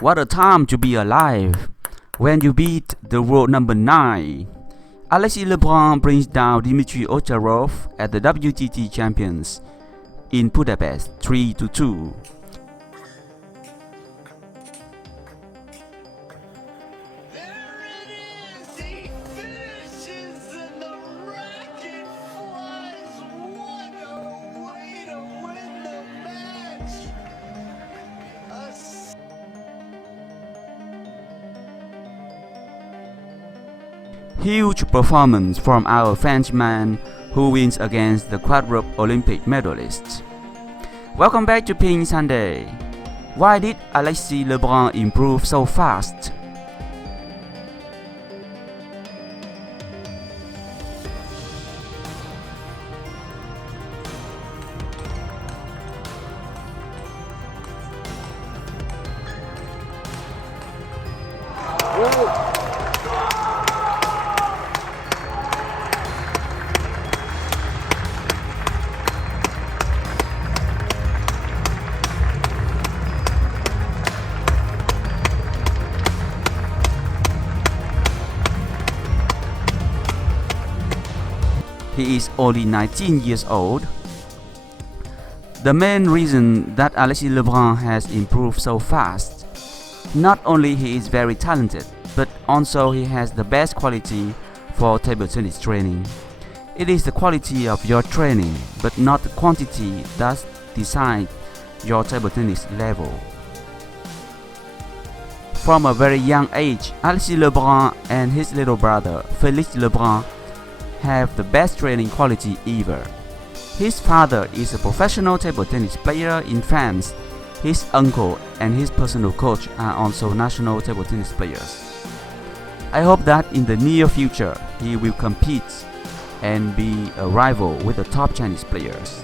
What a time to be alive when you beat the world number 9. Alexis Lebrun brings down Dmitry Ocharov at the WTT Champions in Budapest 3-2. Huge performance from our Frenchman who wins against the quadruple Olympic medalists. Welcome back to Ping Sunday. Why did Alexis Lebrun improve so fast? He is only 19 years old. The main reason that Alexis Lebrun has improved so fast, not only he is very talented, but also he has the best quality for table tennis training. It is the quality of your training, but not the quantity that decides your table tennis level. From a very young age, Alexis Lebrun and his little brother Félix Lebrun have the best training quality ever. His father is a professional table tennis player in France. His uncle and his personal coach are also national table tennis players. I hope that in the near future he will compete and be a rival with the top Chinese players.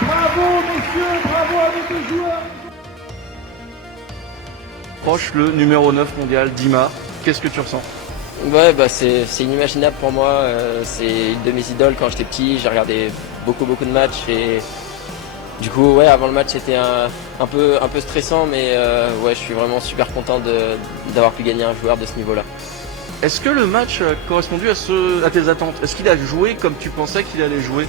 Bravo messieurs, bravo à nos deux joueurs. Proche le numéro 9 mondial, Dima. Qu'est-ce que tu ressens? Ouais, c'est inimaginable pour moi. C'est une de mes idoles quand j'étais petit. J'ai regardé beaucoup de matchs et du coup, ouais, avant le match c'était un peu stressant, mais ouais, je suis vraiment super content d'avoir pu gagner un joueur de ce niveau-là. Est-ce que le match a correspondu à tes attentes? Est-ce qu'il a joué comme tu pensais qu'il allait jouer?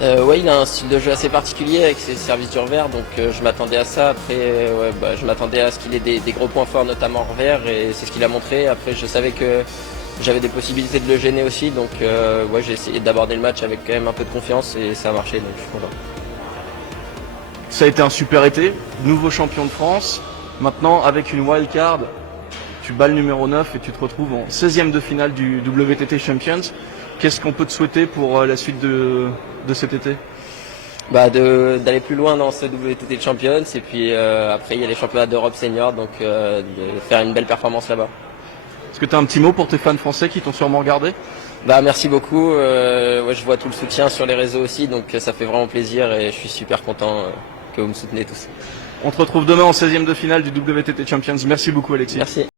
Ouais, il a un style de jeu assez particulier avec ses services du revers, donc je m'attendais à ça. Après, ouais, je m'attendais à ce qu'il ait des gros points forts, notamment en revers, et c'est ce qu'il a montré. Après, je savais que j'avais des possibilités de le gêner aussi, donc ouais, j'ai essayé d'aborder le match avec quand même un peu de confiance et ça a marché, donc je suis content. Ça a été un super été, nouveau champion de France. Maintenant, avec une wild card, tu bats le numéro 9 et tu te retrouves en 16e de finale du WTT Champions. Qu'est-ce qu'on peut te souhaiter pour la suite de cet été? D'aller plus loin dans ce WTT Champions et puis après il y a les championnats d'Europe senior, donc de faire une belle performance là-bas. Est-ce que tu as un petit mot pour tes fans français qui t'ont sûrement regardé? Merci beaucoup, ouais, je vois tout le soutien sur les réseaux aussi, donc ça fait vraiment plaisir et je suis super content que vous me soutenez tous. On te retrouve demain en 16e de finale du WTT Champions. Merci beaucoup Alexis. Merci.